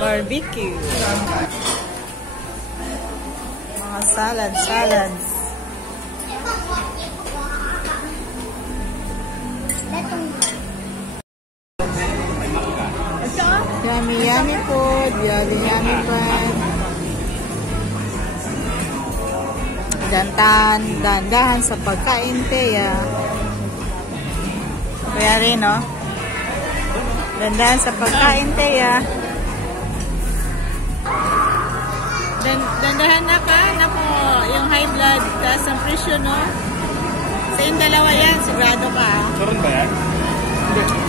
Barbecue. Mga salads. Yummy food. Yummy food. Dandahan sa pagkain, Teya. Kaya rin, no? Dandahan sa pagkain, Teya. Dandahan na ka. Naku, yung high blood, taas ang presyo, no? Sa yung dalawa yan, sigurado ka. Meron ba yan? Hindi.